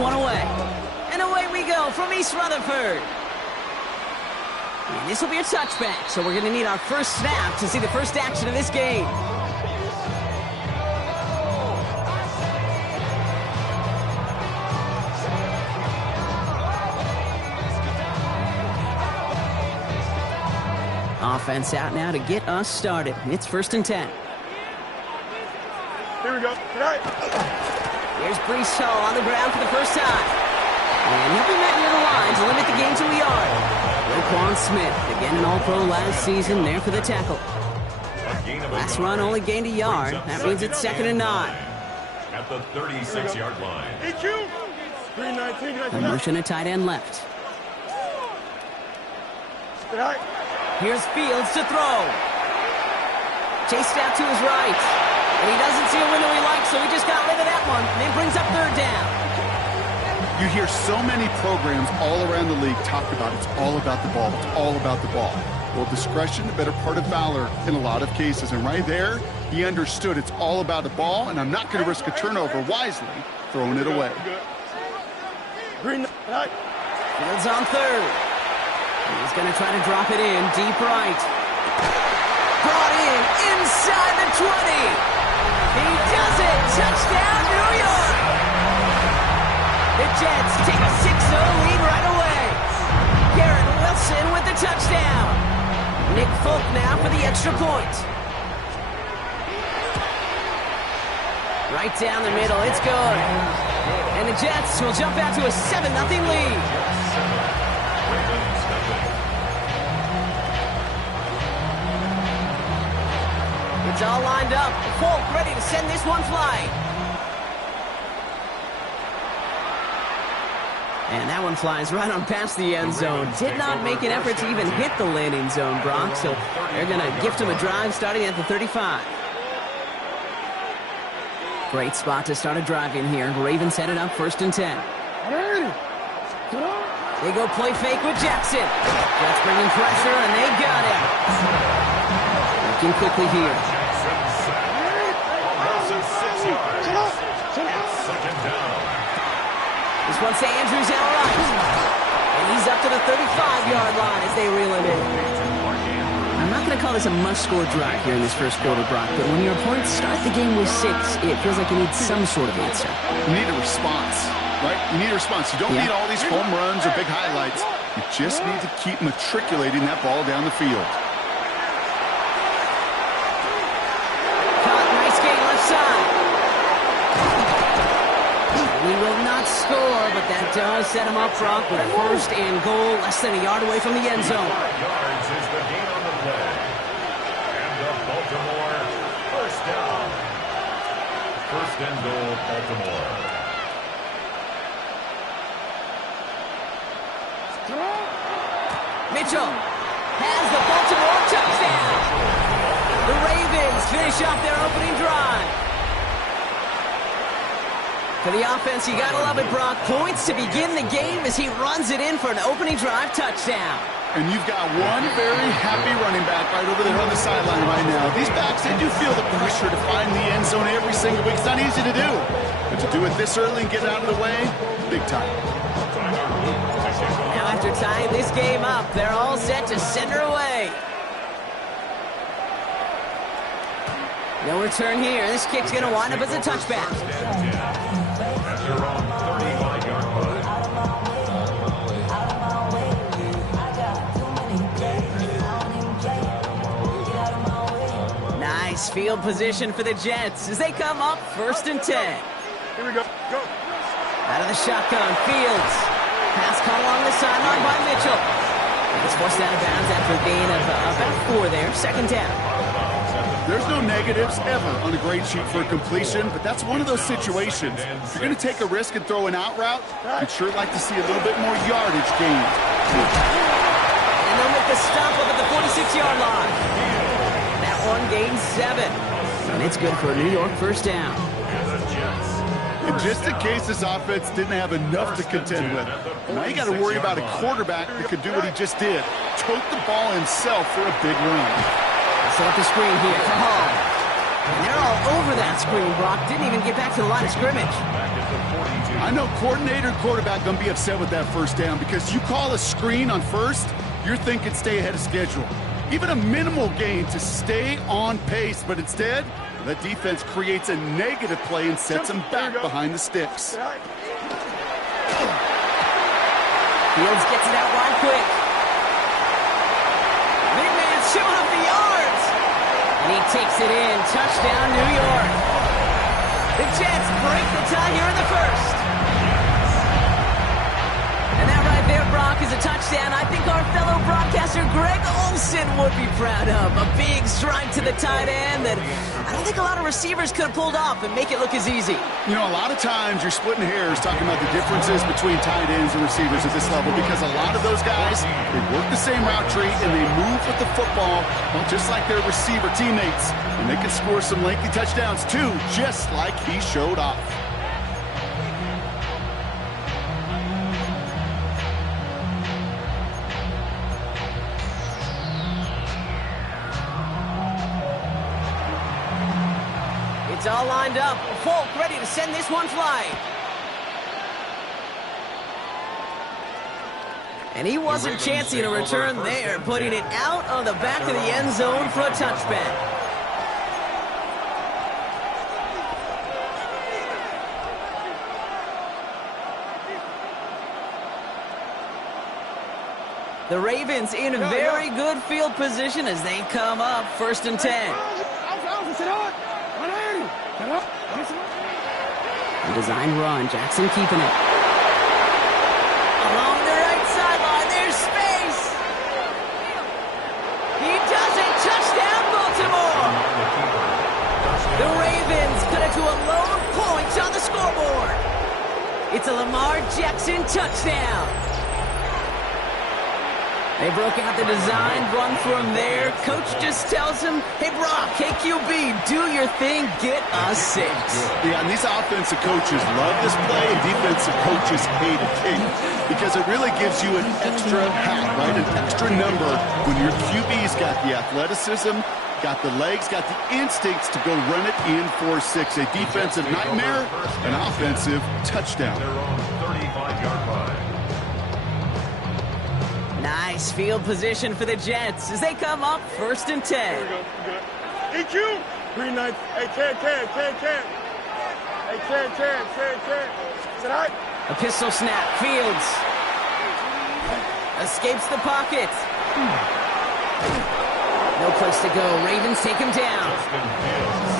one away. And away we go from East Rutherford. And this will be a touchback, so we're going to need our first snap to see the first action of this game. Offense out now to get us started. It's 1st and 10. Here we go. Here's Brees Hall on the ground for the first time. And he'll be met near the line to limit the gain to a yard. Roquan Smith, again an All-Pro last season, there for the tackle. Last run only gained a yard. That means it's 2nd and 9. At the 36-yard line. A motion at tight end left. Here's Fields to throw. Chased out to his right. And he doesn't see a window he likes, so he just got rid of that one. And it brings up 3rd down. You hear so many programs all around the league talk about it's all about the ball. It's all about the ball. Well, discretion, the better part of valor in a lot of cases. And right there, he understood it's all about the ball, and I'm not going to risk a turnover wisely, throwing it away. Fields on 3rd. He's going to try to drop it in, deep right. Brought in, inside the 20. He does it! Touchdown, New York! The Jets take a 6-0 lead right away. Garrett Wilson with the touchdown. Nick Folk now for the extra point. Right down the middle, it's good. And the Jets will jump out to a 7-0 lead. It's all lined up. Folk ready to send this one flying. And that one flies right on past the end zone. Did not make an effort to even hit the landing zone, Brock. So they're going to gift him a drive starting at the 35. Great spot to start a drive in here. Ravens headed up 1st and 10. They go play fake with Jackson. Jets bringing pressure, and they got him. Working quickly here. This one's to Andrews out right. And he's up to the 35-yard line as they reel him in. I'm not going to call this a must-score drive here in this first quarter, Brock, but when your opponents start the game with 6, it feels like you need some sort of answer. You need a response, right? You need a response. You don't need all these home runs or big highlights. You just need to keep matriculating that ball down the field. Nice gain left side. We will not score, but that does set him up, Brock, with 1st and goal, less than a yard away from the end zone. Yards is the gain on the play. And the Baltimore first down. 1st and goal, Baltimore. Mitchell has the Baltimore touchdown. The Ravens finish off their opening drive. For the offense, you gotta love it, Brock. Points to begin the game as he runs it in for an opening drive touchdown. And you've got one very happy running back right over there on the sideline right now. These backs, they do feel the pressure to find the end zone every single week. It's not easy to do. But to do it this early and get it out of the way, big time. Now after tying this game up, they're all set to send her away. No return here. This kick's gonna wind up as a touchback. After on 35-yard line. Nice field position for the Jets as they come up 1st and 10. Here we go. Go. Out of the shotgun, Fields. Pass caught along the sideline by Mitchell. And it's forced out of bounds after a gain of about 4 there. 2nd down. There's no negatives ever on a grade sheet for a completion, but that's one of those situations. If you're going to take a risk and throw an out route, I'd sure like to see a little bit more yardage gained. And they'll make the stop up at the 46-yard line. That one gains 7. And it's good for a New York first down. And just in case this offense didn't have enough to contend with, now you got to worry about a quarterback that could do what he just did. Tote the ball himself for a big run. Set up the screen here for Hall. And they're all over that screen, Brock. Didn't even get back to the line of scrimmage. I know coordinator and quarterback going to be upset with that first down because you call a screen on first, you're thinking stay ahead of schedule. Even a minimal gain to stay on pace, but instead, the defense creates a negative play and sets them back behind the sticks. Fields gets it out wide quick. Big man showing up the yards. And he takes it in. Touchdown, New York. The Jets break the tie here in the first. And that right there, Brock, is a touchdown I think our fellow broadcaster Greg Olsen would be proud of. A big strike to the tight end that I don't think a lot of receivers could have pulled off and make it look as easy. You know, a lot of times you're splitting hairs talking about the differences between tight ends and receivers at this level because a lot of those guys, they work the same route tree and they move with the football, well, just like their receiver teammates. And they can score some lengthy touchdowns too, just like he showed off. It's all lined up. Folk ready to send this one flying. And he wasn't chancing a return there, putting it out on the back of the end zone for a touchback. The Ravens in very good field position as they come up 1st and 10. A design run. Jackson keeping it. Along the right sideline, there's space. He does it. Touchdown, Baltimore. The Ravens cut it to a lone point on the scoreboard. It's a Lamar Jackson touchdown. They broke out the design run from there. Coach just tells him, hey, Brock, KQB, do your thing, get us 6. Yeah, and these offensive coaches love this play, and defensive coaches hate it because it really gives you an extra hat, right? An extra number when your QB's got the athleticism, got the legs, got the instincts to go run it in for 6. A defensive nightmare, an offensive touchdown. Their own 35-yard line. Nice field position for the Jets as they come up 1st and 10. EQ! Green knight. Hey, can. Hey, can. Is it hot? A pistol snap. Fields escapes the pocket. No place to go. Ravens take him down.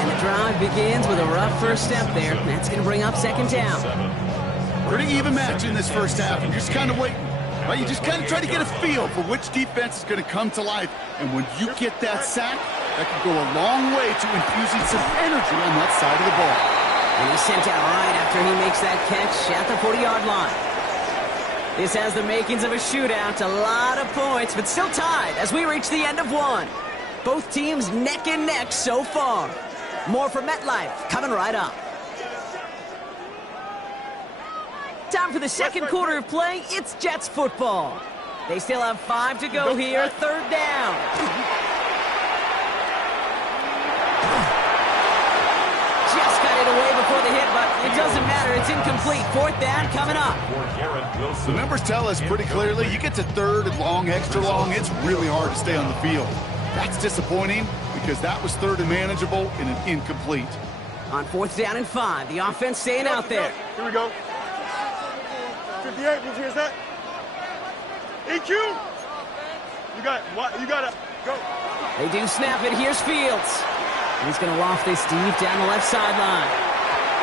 And the drive begins with a rough first step there. That's going to bring up 2nd down. Pretty even match in this first half. You're just kind of waiting. Well, you just kind of try to get a feel for which defense is going to come to life. And when you get that sack, that can go a long way to infusing some energy on that side of the ball. And he's sent out right after he makes that catch at the 40-yard line. This has the makings of a shootout. A lot of points, but still tied as we reach the end of one. Both teams neck and neck so far. More from MetLife coming right up. Time for the second quarter of play. It's Jets football. They still have 5 to go here. 3rd down. Just got it away before the hit, but it doesn't matter. It's incomplete. 4th down coming up. The numbers tell us pretty clearly, you get to 3rd and long, extra long, it's really hard to stay on the field. That's disappointing because that was 3rd and manageable and an incomplete. On 4th down and 5, the offense staying out there. Here we go. 58, did you hear that? EQ! You got it. Go. They do snap it. Here's Fields. He's going to loft this deep down the left sideline.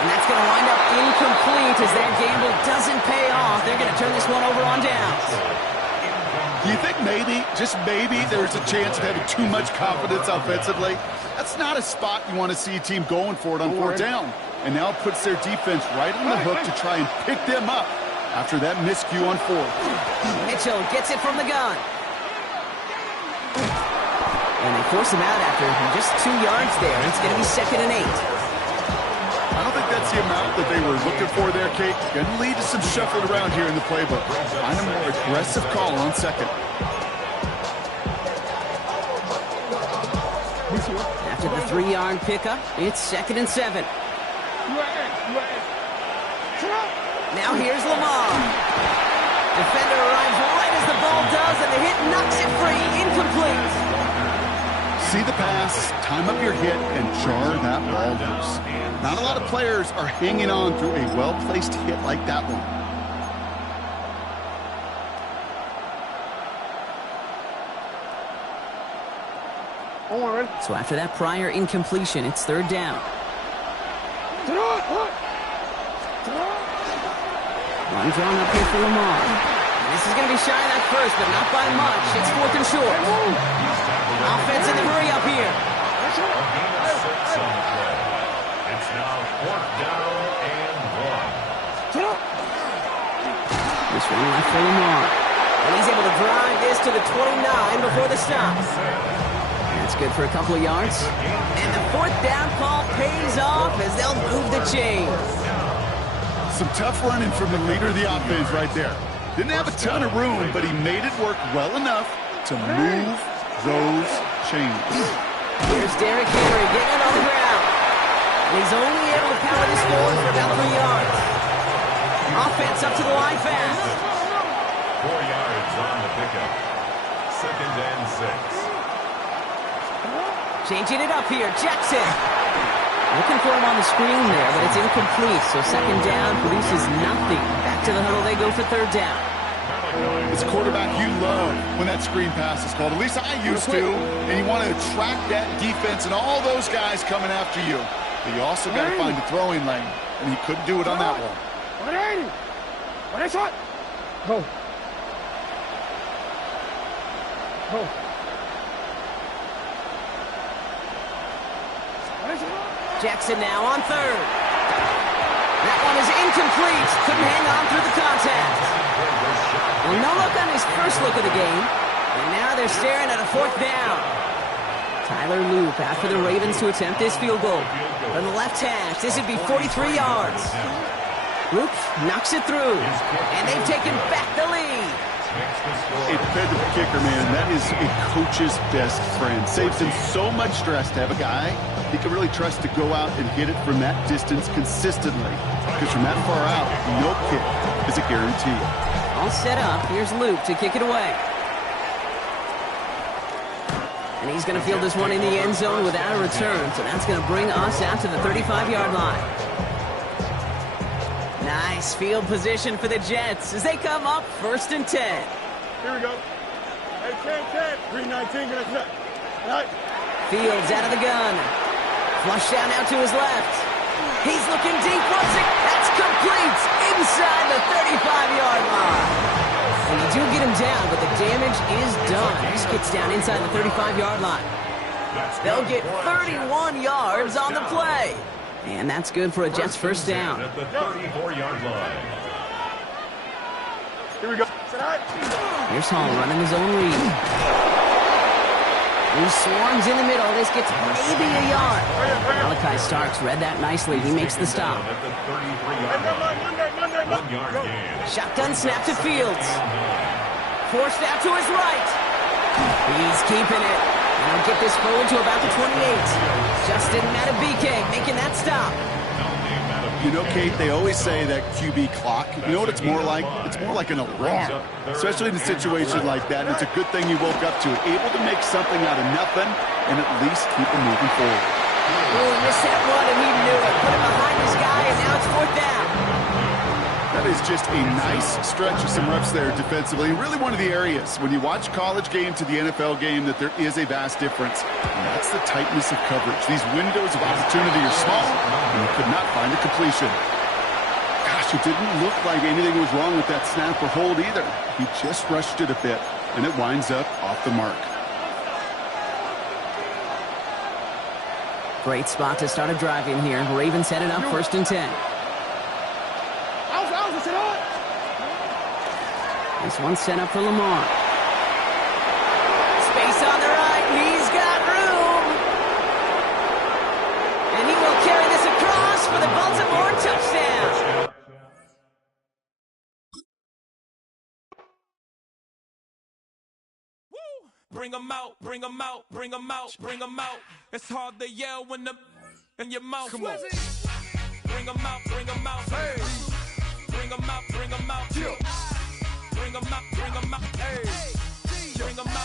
And that's going to wind up incomplete as that gamble doesn't pay off. They're going to turn this one over on downs. Do you think maybe, just maybe, there's a chance of having too much confidence offensively? That's not a spot you want to see a team going for it on 4th down. And now it puts their defense right on the hook to try and pick them up after that miscue on 4th. Mitchell gets it from the gun. And they force him out after just 2 yards there. It's going to be 2nd and 8. I don't think that's the amount that they were looking for there, Kate. Going to lead to some shuffling around here in the playbook. Find a more aggressive call on 2nd. After the 3-yard pickup, it's 2nd and 7. Now here's Lamar. Defender arrives right as the ball does, and the hit knocks it free. Incomplete. See the pass, time up your hit, and jar that ball loose. Not a lot of players are hanging on through a well-placed hit like that one. So after that prior incompletion, it's third down. One drawn up here for Lamar. And this is going to be shy of that first, but not by much. It's fourth and short. Offense in the hurry up here. It's now fourth down and 1. This one left for Lamar. And he's able to drive this to the 29 before the stop. That's good for a couple of yards. And the fourth down call pays off as they'll move the chains. Some tough running from the leader of the offense right there. Didn't have a ton of room, but he made it work well enough to move those chains. Here's Derrick Henry getting it on the ground. And he's only able to power this forward for about 3 yards. Offense up to the line fast. 4 yards on the pickup. Second and 6. Changing it up here, Jackson. Looking for him on the screen there, but it's incomplete. So second down produces nothing. Back to the huddle they go for third down. As a quarterback, you love when that screen pass is called. At least I used to. And you want to attract that defense and all those guys coming after you. But you also got to find the throwing lane. And he couldn't do it on that one. Go. Go. Jackson now on third. That one is incomplete. Couldn't hang on through the contact. Well, no look on his first look of the game. And now they're staring at a fourth down. Tyler Loop after the Ravens to attempt this field goal. From the left hash, this would be 43 yards. Loop knocks it through. And they've taken back the lead. A dependable kicker, man. That is a coach's best friend. Saves him so much stress to have a guy he can really trust to go out and hit it from that distance consistently. Because from that far out, no kick is a guarantee. All set up. Here's Luke to kick it away. And he's going to field this one in the end zone without a return. So that's going to bring us out to the 35-yard line. Nice field position for the Jets as they come up first and 10. Here we go. Hey, 10, 319, get us right. Fields out of the gun. Flush down now to his left. He's looking deep once it. That's complete inside the 35-yard line. And you do get him down, but the damage is done. This gets down inside the 35-yard line. They'll get 31 yards on the play. And that's good for a Jets first down. At the 34-yard line. Here we go. Here's Hall running his own read. He swarms in the middle. This gets maybe a yard. Malachi Starks read that nicely. He makes the stop. At the 33-yard line. 1 yard gain. Shotgun snap to Fields. Forced out to his right. He's keeping it. And he'll get this forward to about the 28. Justin Matabike making that stop. You know, Kate, they always say that QB clock. You know what it's more like? It's more like an alarm. Especially in a situation like that. It's a good thing you woke up to it. Able to make something out of nothing and at least keep it moving forward. Oh, he missed that one and he knew it. Put it behind his guy and now it's fourth down. That is just a nice stretch of some reps there defensively. Really one of the areas when you watch college game to the NFL game that there is a vast difference. And that's the tightness of coverage. These windows of opportunity are small and you could not find a completion. Gosh, it didn't look like anything was wrong with that snap or hold either. He just rushed it a bit and it winds up off the mark. Great spot to start a drive in here. Ravens headed up first and 10. This one's set up for Lamar. Space on the right. He's got room. And he will carry this across for the Baltimore touchdown. Bring them out, bring them out, bring them out, bring them out. It's hard to yell when the in your mouth. Come on. Bring them out, bring them out. Hey. bring 'em out, bring 'em out. Bring 'em out, bring 'em out.